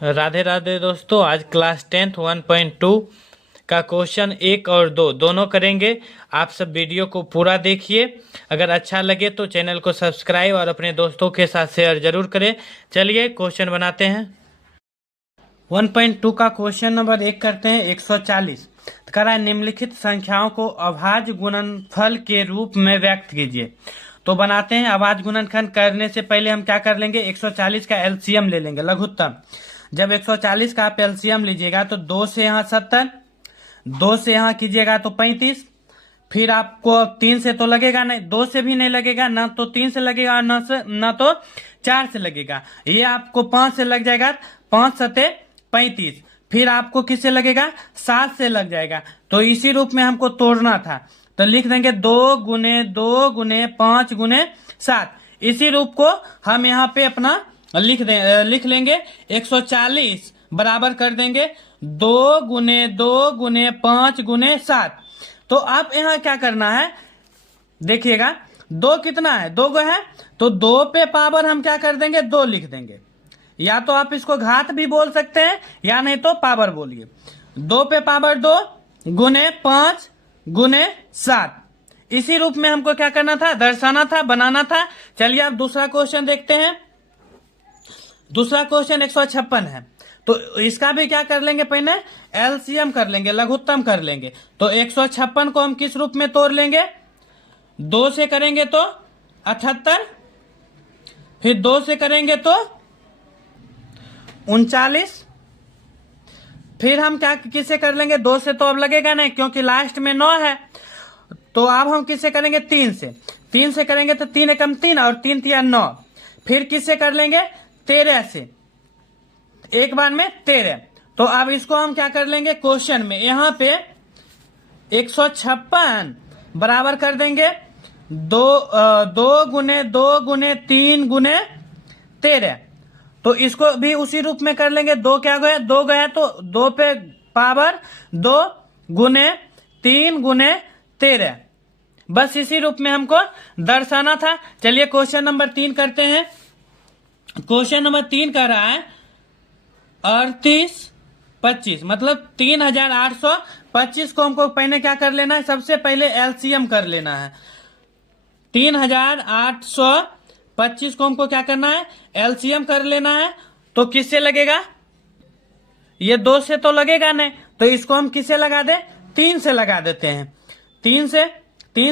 राधे राधे दोस्तों, आज class 10th 1.2 का क्वेश्चन 1 और 2 दोनों करेंगे। आप सब वीडियो को पूरा देखिए। अगर अच्छा लगे तो चैनल को सब्सक्राइब और अपने दोस्तों के साथ शेयर जरूर करें। चलिए क्वेश्चन बनाते हैं। 1.2 का क्वेश्चन नंबर 1 करते हैं। 140 कह रहा है निम्नलिखित संख्याओं को अभाज्य गुणनफल के रूप में व्यक्त कीजिए। तो बनाते हैं। अभाज्य गुणनखंड करने से पहले हम क्या कर लेंगे, 140 का एलसीएम ले लेंगे, लघुत्तम। जब 140 का आप एलसीएम लीजिएगा तो 2 से यहाँ 70, 2 से यहाँ कीजिएगा तो 35, फिर आपको 3 से तो लगेगा नहीं, 2 से भी नहीं लगेगा, ना तो 3 से लगेगा और ना तो 4 से लगेगा। ये आपको 5 से लग जाएगा, 5 सते 35। फिर आपको किससे लगेगा, 7 से लग जाएगा। तो इसी रूप में हमको तोड़ना था, तो लिख देंगे 2 गुने 2 गुने 5 गुने 7। इसी रूप को हम यहाँ पे अपना लिख लेंगे। 140 बराबर कर देंगे 2 गुने 2 गुने 5 गुने 7। तो आप यहाँ क्या करना है, देखिएगा 2 कितना है, 2 गो है, तो 2 पे पावर हम क्या कर देंगे, 2 लिख देंगे। या तो आप इसको घात भी बोल सकते हैं या नहीं तो पावर बोलिए। 2 पे पावर 2 गुने 5 गुने 7। इसी रूप में हमको क्या करना था, दर्शाना था, बनाना था। चलिए अब दूसरा क्वेश्चन देखते हैं। दूसरा क्वेश्चन 156 है, तो इसका भी क्या कर लेंगे, पहले एलसीएम कर लेंगे, लघुत्तम कर लेंगे। तो 156 को हम किस रूप में तोड़ लेंगे, 2 से करेंगे तो 78, फिर 2 से करेंगे तो 39, फिर हम क्या किससे कर लेंगे, 2 से तो अब लगेगा नहीं क्योंकि लास्ट में 9 है। तो अब हम किससे करेंगे, 3 से। 3 से करेंगे तो 3 एकम 3 और 3 तिया 9। फिर किससे कर लेंगे, 13 से, एक बार में 13। तो अब इसको हम क्या कर लेंगे, क्वेश्चन में यहाँ पे 156 बराबर कर देंगे 2 गुने 2 गुने 3 गुने 13। तो इसको भी उसी रूप में कर लेंगे। 2 क्या गए, 2 गए, तो 2 पे पावर 2 गुने 3 गुने 13। बस इसी रूप में हमको दर्शाना था। चलिए क्वेश्चन नंबर 3 करते हैं। क्वेश्चन नंबर 3 कह रहा है 38 25, मतलब 3825 को हमको पहले क्या कर लेना है, सबसे पहले एलसीएम कर लेना है। 3825 को हमको क्या करना है, एलसीएम कर लेना है। तो किससे लगेगा, ये 2 से तो लगेगा नहीं, तो इसको हम किससे लगा दे, 3 से लगा देते हैं। 3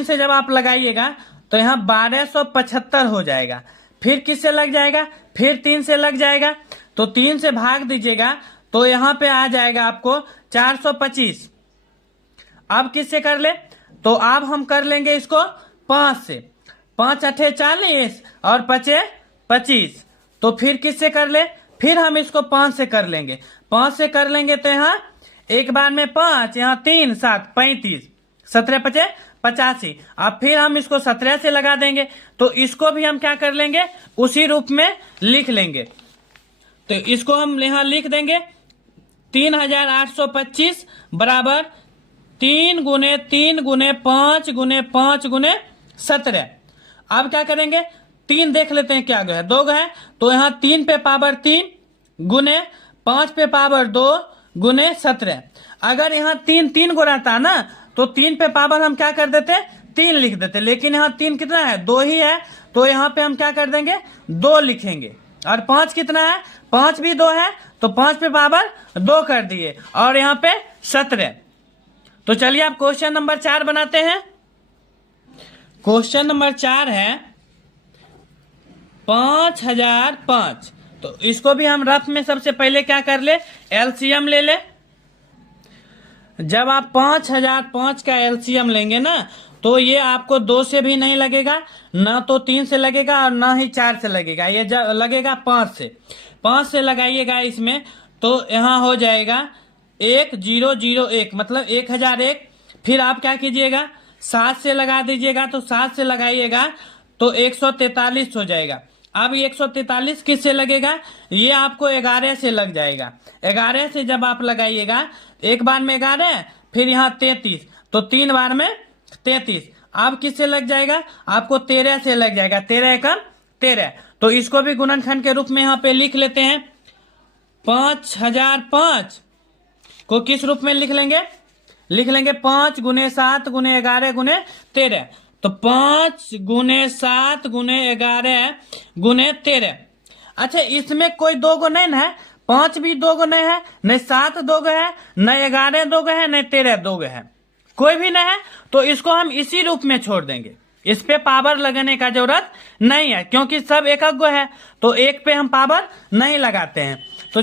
से जब आप लगाइएगा तो यहाँ 1275 हो जाएगा। फिर किससे लग जाएगा, फिर 3 से लग जाएगा, तो 3 से भाग दीजिएगा तो यहाँ पे आ जाएगा आपको 425। अब किससे कर ले, तो अब हम कर लेंगे इसको 5 से। 5 अठे 40 और 5 25। तो फिर किससे कर ले, फिर हम इसको 5 से कर लेंगे। 5 से कर लेंगे तो यहाँ एक बार में 5, यहाँ 3 7 35, 17 5 85। अब फिर हम इसको 17 से लगा देंगे। तो इसको भी हम क्या कर लेंगे, उसी रूप में लिख लेंगे। तो इसको हम यहाँ लिख देंगे 3825 बराबर 3 गुने 3 गुने 5 गुने 5 गुने 17। अब क्या करेंगे, 3 देख लेते हैं क्या गए, 2 गए, तो यहाँ 3 पे पावर 3 गुने 5 पे पावर 2 गुने 17। अगर यहाँ 3 गो रहता ना तो 3 पे पावर हम क्या कर देते, 3 लिख देते, लेकिन यहाँ 3 कितना है, 2 ही है, तो यहाँ पे हम क्या कर देंगे, 2 लिखेंगे। और 5 कितना है, 5 भी 2 है, तो 5 पे पावर 2 कर दिए, और यहाँ पे 17। तो चलिए आप क्वेश्चन नंबर 4 बनाते हैं। क्वेश्चन नंबर 4 है 5005। तो इसको भी हम रफ में सबसे पहले क्या कर ले, एलसीएम ले ले। जब आप 5005 का एलसीएम लेंगे ना, तो ये आपको 2 से भी नहीं लगेगा, ना तो 3 से लगेगा और ना ही 4 से लगेगा, ये लगेगा 5 से। 5 से लगाइएगा इसमें तो यहाँ हो जाएगा 1001, मतलब 1001। फिर आप क्या कीजिएगा, 7 से लगा दीजिएगा, तो 7 से लगाइएगा तो 143 हो जाएगा। अब 143 किससे लगेगा, ये आपको 11 से लग जाएगा। 11 से जब आप लगाइएगा, एक बार में 11, फिर यहाँ 33, तो 3 बार में 33। अब किससे लग जाएगा, आपको 13 से लग जाएगा, 13 एकम 13। तो इसको भी गुणनखंड के रूप में यहाँ पे लिख लेते हैं। 5005 को किस रूप में लिख लेंगे? लिख लेंगे 5 गुने 7 गुने 11 गुने 13। तो 5 गुने 7 गुने 11 गुने 13। अच्छा, इसमें कोई दो गो नहीं है, 5 भी दो गो नहीं है, नहीं 7 दो गो है, नहीं 11 दो गो है, नहीं 13 दो गो है, कोई भी नहीं है। तो इसको हम इसी रूप में छोड़ देंगे, इस पे पावर लगाने का जरूरत नहीं है, क्योंकि सब एक गो है, तो एक पे हम पावर नहीं लगाते हैं। तो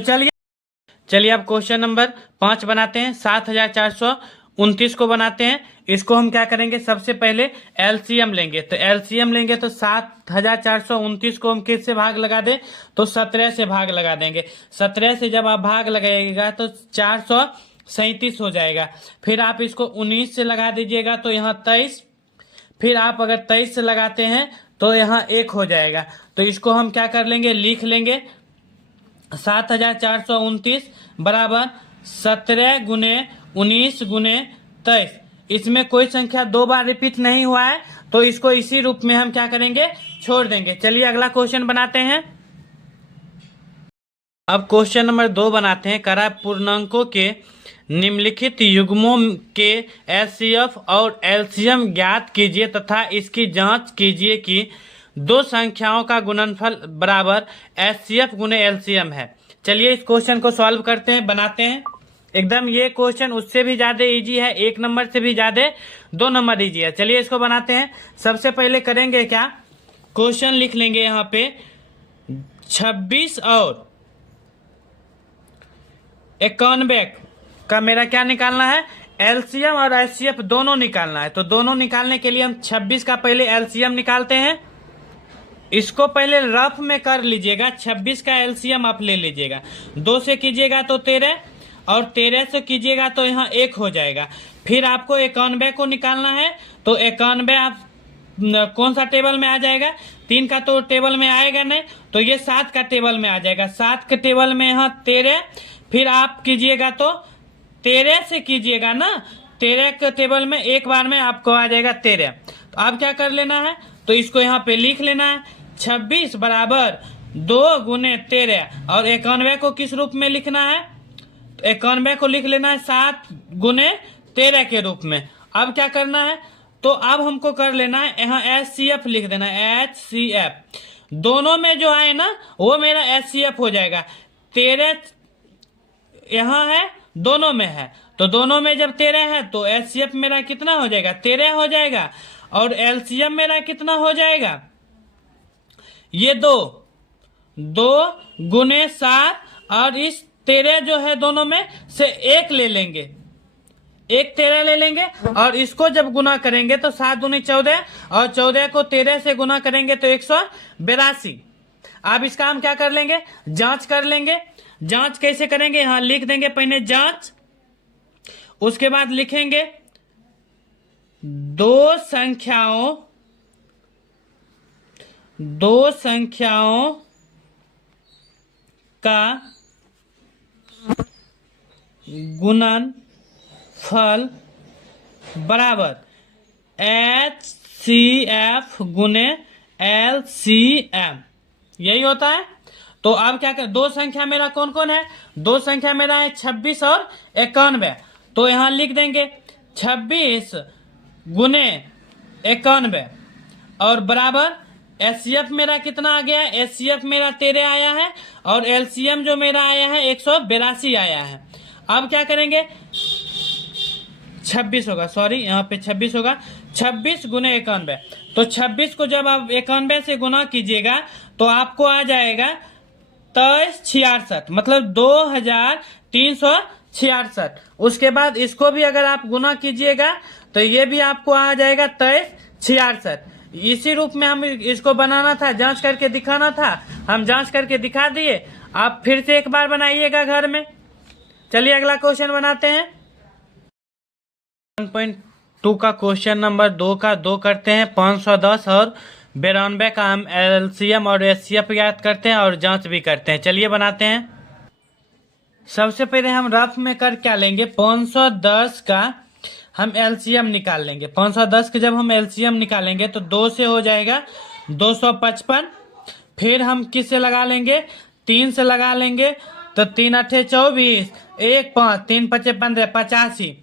चलिए अब क्वेश्चन नंबर 5 बनाते हैं। 7429 को बनाते हैं। इसको हम क्या करेंगे, सबसे पहले एलसीएम लेंगे। तो एलसीएम लेंगे तो 7429 को हम किस से भाग लगा दें? तो 17 से भाग लगा देंगे। 17 से जब आप भाग लगाइएगा तो 437 हो जाएगा। फिर आप इसको 19 से लगा दीजिएगा तो यहाँ 23। फिर आप अगर 23 से लगाते हैं तो यहाँ 1 हो जाएगा। तो इसको हम क्या कर लेंगे, लिख लेंगे 7429 बराबर 17 गुने 19 गुने 23। इसमें कोई संख्या दो बार रिपीट नहीं हुआ है, तो इसको इसी रूप में हम क्या करेंगे, छोड़ देंगे। चलिए अगला क्वेश्चन बनाते हैं। अब क्वेश्चन नंबर 2 बनाते हैं। करा पूर्णांकों के निम्नलिखित युग्मों के एचसीएफ और एलसीएम ज्ञात कीजिए तथा इसकी जांच कीजिए कि दो संख्याओं का गुणनफल बराबर एचसीएफ गुने एलसीएम है। चलिए इस क्वेश्चन को सॉल्व करते हैं, बनाते हैं। एकदम ये क्वेश्चन उससे भी ज्यादा इजी है, 1 नंबर से भी ज्यादा 2 नंबर इजी है। चलिए इसको बनाते हैं। सबसे पहले करेंगे क्या, क्वेश्चन लिख लेंगे यहाँ पे 26 और 91 का मेरा क्या निकालना है, एलसीएम और एचसीएफ दोनों निकालना है। तो दोनों निकालने के लिए हम 26 का पहले एलसीएम निकालते हैं। इसको पहले रफ में कर लीजिएगा, 26 का एलसीएम आप ले लीजिएगा। 2 से कीजिएगा तो 13 और 13 से कीजिएगा तो यहाँ 1 हो जाएगा। फिर आपको 91 को निकालना है। तो 91 आप कौन सा टेबल में आ जाएगा, 3 का तो टेबल में आएगा नहीं, तो ये 7 का टेबल में आ जाएगा। 7 के टेबल में यहाँ 13। फिर आप कीजिएगा तो 13 से कीजिएगा ना, 13 के टेबल में एक बार में आपको आ जाएगा 13। तो आप क्या कर लेना है, तो इसको यहाँ पे लिख लेना है 26 बराबर 2 गुने 13। और 91 को किस रूप में लिखना है, 91 को लिख लेना है 7 गुने 13 के रूप में। अब क्या करना है, तो अब हमको कर लेना है यहाँ एचसीएफ लिख देना है, एचसीएफ दोनों में जो आए ना वो मेरा एचसीएफ हो जाएगा। 13 यहाँ है, दोनों में है, तो दोनों में जब 13 है तो एचसीएफ मेरा कितना हो जाएगा, 13 हो जाएगा। और एलसीएम मेरा कितना हो जाएगा, ये 2 गुने 7 और इस 13 जो है दोनों में से 1 ले लेंगे, 1 13 ले लेंगे। और इसको जब गुना करेंगे तो 7 दूनी 14 और 14 को 13 से गुना करेंगे तो 182। अब इसका हम क्या कर लेंगे, जांच कर लेंगे। जांच कैसे करेंगे, यहाँ लिख देंगे पहले जांच, उसके बाद लिखेंगे दो संख्याओं का गुणनफल बराबर एचसीएफ गुने एलसीएम, यही होता है। तो अब क्या कर, दो संख्या मेरा कौन कौन है, दो संख्या मेरा है 26 और 91। तो यहाँ लिख देंगे 26 गुने 91 और बराबर एचसीएफ मेरा कितना आ गया, एचसीएफ मेरा 13 आया है और एलसीएम जो मेरा आया है 182 आया है। अब क्या करेंगे, 26 होगा, सॉरी यहाँ पे 26 होगा, 26 गुने 91। तो 26 को जब आप 91 से गुना कीजिएगा तो आपको आ जाएगा 2366, मतलब 2366। उसके बाद इसको भी अगर आप गुना कीजिएगा तो ये भी आपको आ जाएगा 2366। इसी रूप में हम इसको बनाना था, जांच करके दिखाना था, हम जांच करके दिखा दिए। आप फिर से एक बार बनाइएगा घर में। चलिए अगला क्वेश्चन बनाते हैं। 1.2 का क्वेश्चन नंबर 2 का 2 करते हैं। 510 और 92 का हम एलसीएम और एचसीएफ याद करते हैं और जांच भी करते हैं। चलिए बनाते हैं। सबसे पहले हम रफ में कर क्या लेंगे, 510 का हम एलसीएम निकाल लेंगे। 510 के जब हम एलसीएम निकालेंगे तो 2 से हो जाएगा 255। फिर हम किस से लगा लेंगे, 3 से लगा लेंगे तो 3 अट्ठे 24, 1 5, 3 पचे 15, 85।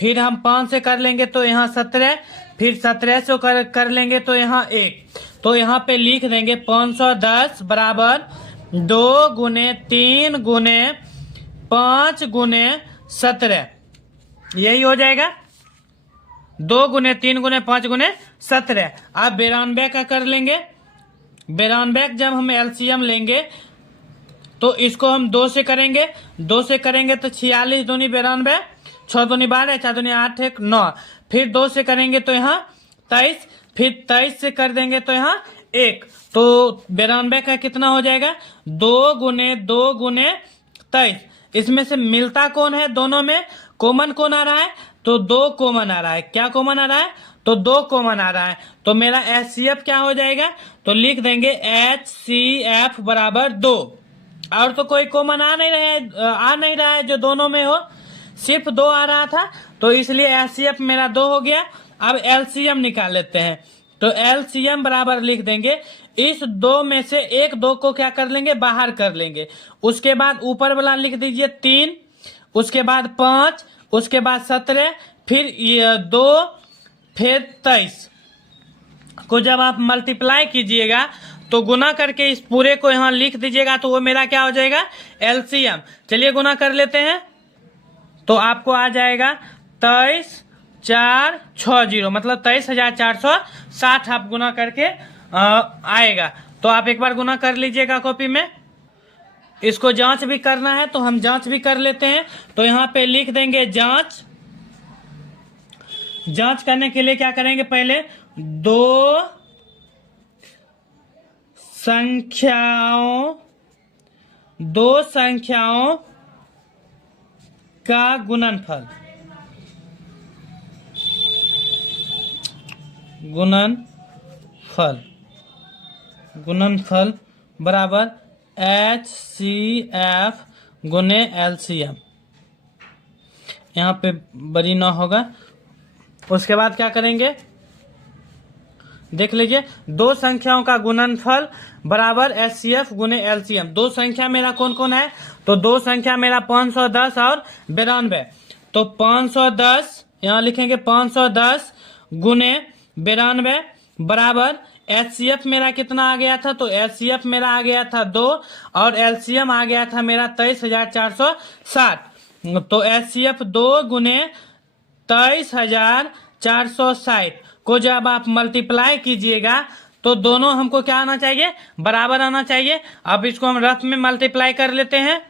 फिर हम 5 से कर लेंगे तो यहाँ 17, फिर 17 से कर लेंगे तो यहाँ 1। तो यहाँ पे लिख देंगे 510 बराबर 2 गुने 3 गुने 5 गुने 17, यही हो जाएगा। 2 गुने 3 गुने 5 गुने 17। अब 92 का कर लेंगे। 92 जब हम एलसीएम लेंगे तो इसको हम 2 से करेंगे। 2 से करेंगे तो 46 दूनी 92, 6 दूनी 12, 4 दूनी 8, 1 9। फिर 2 से करेंगे तो यहाँ 23, फिर 23 से कर देंगे तो यहाँ 1। तो 92 का कितना हो जाएगा? 2 गुने 2 गुने 23। इसमें से मिलता कौन है? दोनों में कॉमन कौन आ रहा है? तो 2 कॉमन आ रहा है। क्या कॉमन आ रहा है? तो 2 कॉमन आ रहा है। तो मेरा HCF क्या हो जाएगा? तो लिख देंगे HCF बराबर 2। और तो कोई कॉमन आ नहीं रहा है जो दोनों में हो, सिर्फ 2 आ रहा था, तो इसलिए HCF मेरा 2 हो गया। अब LCM निकाल लेते हैं। तो LCM बराबर लिख देंगे, इस 2 में से एक 2 को क्या कर लेंगे? बाहर कर लेंगे। उसके बाद ऊपर वाला लिख दीजिए 3, उसके बाद 5, उसके बाद 17, फिर 2, फिर 23 को जब आप मल्टीप्लाई कीजिएगा तो गुना करके इस पूरे को यहाँ लिख दीजिएगा, तो वो मेरा क्या हो जाएगा? LCM। चलिए गुना कर लेते हैं। तो आपको आ जाएगा 23,460, मतलब 23,460 आप गुना करके आएगा। तो आप एक बार गुना कर लीजिएगा कॉपी में। इसको जांच भी करना है तो हम जांच भी कर लेते हैं। तो यहाँ पे लिख देंगे जांच। जांच करने के लिए क्या करेंगे? पहले 2 संख्याओं का गुणनफल बराबर HCF गुने LCM। यहाँ पे बड़ी ना होगा। उसके बाद क्या करेंगे? देख लीजिए, 2 संख्याओं का गुणनफल बराबर HCF गुने LCM। 2 संख्या मेरा कौन कौन है? तो 2 संख्या मेरा 510 और 92। तो 510 यहाँ लिखेंगे, 510 गुने 92 बराबर HCF मेरा कितना आ गया था? तो HCF मेरा आ गया था 2 और LCM आ गया था मेरा 23,460। तो HCF 2 गुने 23,460 को जब आप मल्टीप्लाई कीजिएगा तो दोनों हमको क्या आना चाहिए? बराबर आना चाहिए। अब इसको हम रफ में मल्टीप्लाई कर लेते हैं।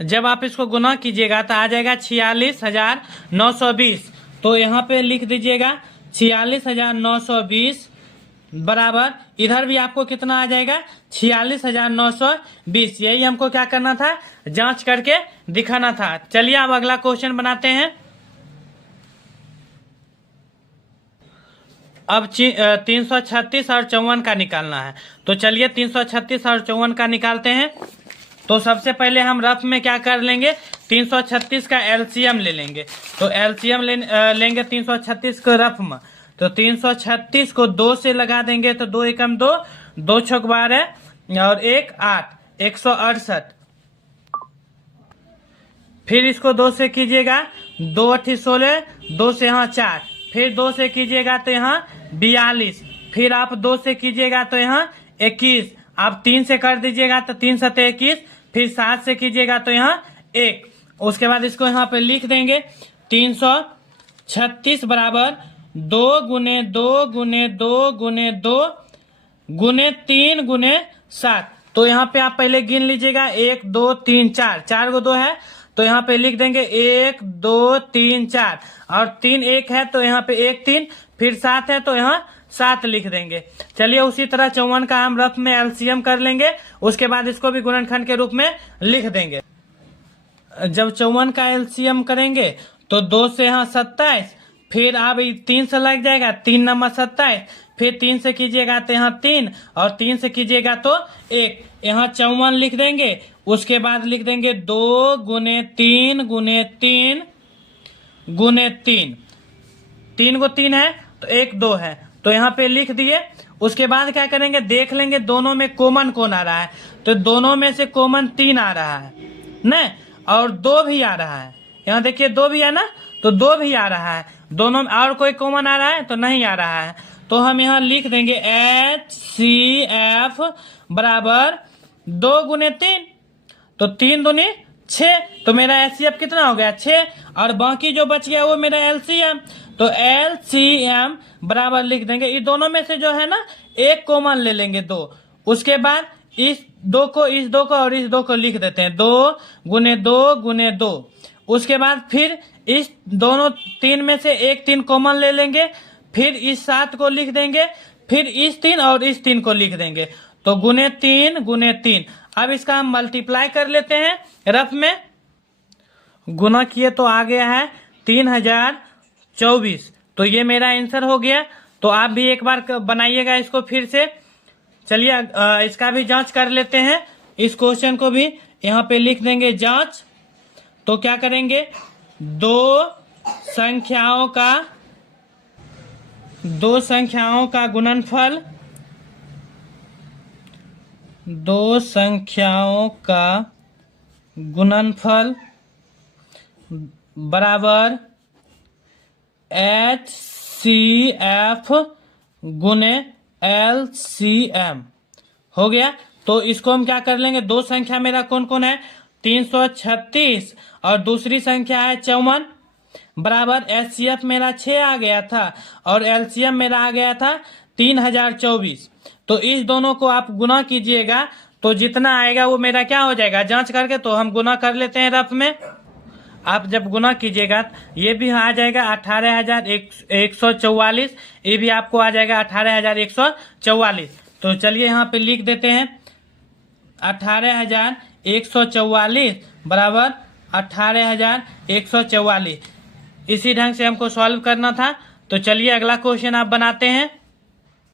जब आप इसको गुना कीजिएगा तो आ जाएगा 46,920। तो यहाँ पे लिख दीजिएगा 46,920 बराबर, इधर भी आपको कितना आ जाएगा? 46,920। यही हमको क्या करना था? जांच करके दिखाना था। चलिए अब अगला क्वेश्चन बनाते हैं। अब 336 और 54 का निकालना है। तो चलिए 336 और 54 का निकालते हैं। तो सबसे पहले हम रफ में क्या कर लेंगे? 336 का LCM ले लेंगे। तो LCM लेंगे 336 को रफ में। तो 336 को 2 से लगा देंगे तो 2 एकम 2, 2 छक 12 और 1 8, 168। फिर इसको 2 से कीजिएगा, 2 8 16, 2 से यहाँ 4, फिर 2 से कीजिएगा तो यहाँ 42, फिर आप 2 से कीजिएगा तो यहाँ 21, आप 3 से कर दीजिएगा तो 3 7 21, फिर 7 से कीजिएगा तो यहाँ 1। उसके बाद इसको यहाँ पे लिख देंगे 336 बराबर 2 गुने 2 गुने 2 गुने 2 गुने 3 गुने 7। तो यहाँ पे आप पहले गिन लीजिएगा, 1 2 3 4, 4 गो 2 है तो यहाँ पे लिख देंगे 1 2 3 4, और 3 1 है तो यहाँ पे 1 3, फिर 7 है तो यहाँ 7 लिख देंगे। चलिए उसी तरह 54 का हम रफ में LCM कर लेंगे। उसके बाद इसको भी गुणनखंड के रूप में लिख देंगे। जब 54 का LCM करेंगे तो 2 से यहाँ 27, फिर आप 3 से लग जाएगा, 3 नंबर 27, फिर 3 से कीजिएगा तो यहाँ 3, और 3 से कीजिएगा तो 1, यहाँ 54 लिख देंगे। उसके बाद लिख देंगे 2 गुने 3 गुने 3 गुने 3, 3 को 3 है तो 1 2 है तो यहाँ पे लिख दिए। उसके बाद क्या करेंगे? देख लेंगे दोनों में कॉमन कौन आ रहा है। तो दोनों में से कॉमन 3 आ रहा है। नहीं, और 2 भी आ रहा है, यहाँ देखिए 2 भी है ना, तो 2 भी आ रहा है, दोनों में और कोई कॉमन आ रहा है तो नहीं आ रहा है। तो हम यहाँ लिख देंगे HCF बराबर 2 गुने 3, तो 3 दूनी 6, तो मेरा HCF कितना हो गया 6, और बाकी जो बच गया वो मेरा LCM, तो LCM बराबर लिख देंगे, ये दोनों में से जो है ना एक कॉमन ले लेंगे 2, उसके बाद इस 2 को और इस 2 को लिख देते हैं, 2 गुने 2 गुने 2, उसके बाद फिर इस दोनों 3 में से एक 3 कॉमन ले लेंगे, फिर इस 7 को लिख देंगे, फिर इस 3 और इस 3 को लिख देंगे, तो गुने 3 गुने 3। अब इसका हम मल्टीप्लाई कर लेते हैं, रफ में गुना किए तो आ गया है 3024, तो ये मेरा आंसर हो गया। तो आप भी एक बार बनाइएगा इसको फिर से। चलिए इसका भी जांच कर लेते हैं, इस क्वेश्चन को भी यहाँ पे लिख देंगे जांच। तो क्या करेंगे, दो संख्याओं का गुणनफल, दो संख्याओं का गुणनफल बराबर HCF गुने LCM हो गया। तो इसको हम क्या कर लेंगे, दो संख्या मेरा कौन कौन है 336 और दूसरी संख्या है 54 बराबर HCF मेरा 6 आ गया था और LCM मेरा आ गया था 3024। तो इस दोनों को आप गुना कीजिएगा तो जितना आएगा वो मेरा क्या हो जाएगा जांच करके। तो हम गुना कर लेते हैं रफ में। आप जब गुना कीजिएगा ये भी आ जाएगा 18,144, ये भी आपको आ जाएगा 18,144। तो चलिए यहाँ पे लिख देते हैं 18,144 बराबर 18,144। इसी ढंग से हमको सॉल्व करना था। तो चलिए अगला क्वेश्चन आप बनाते हैं।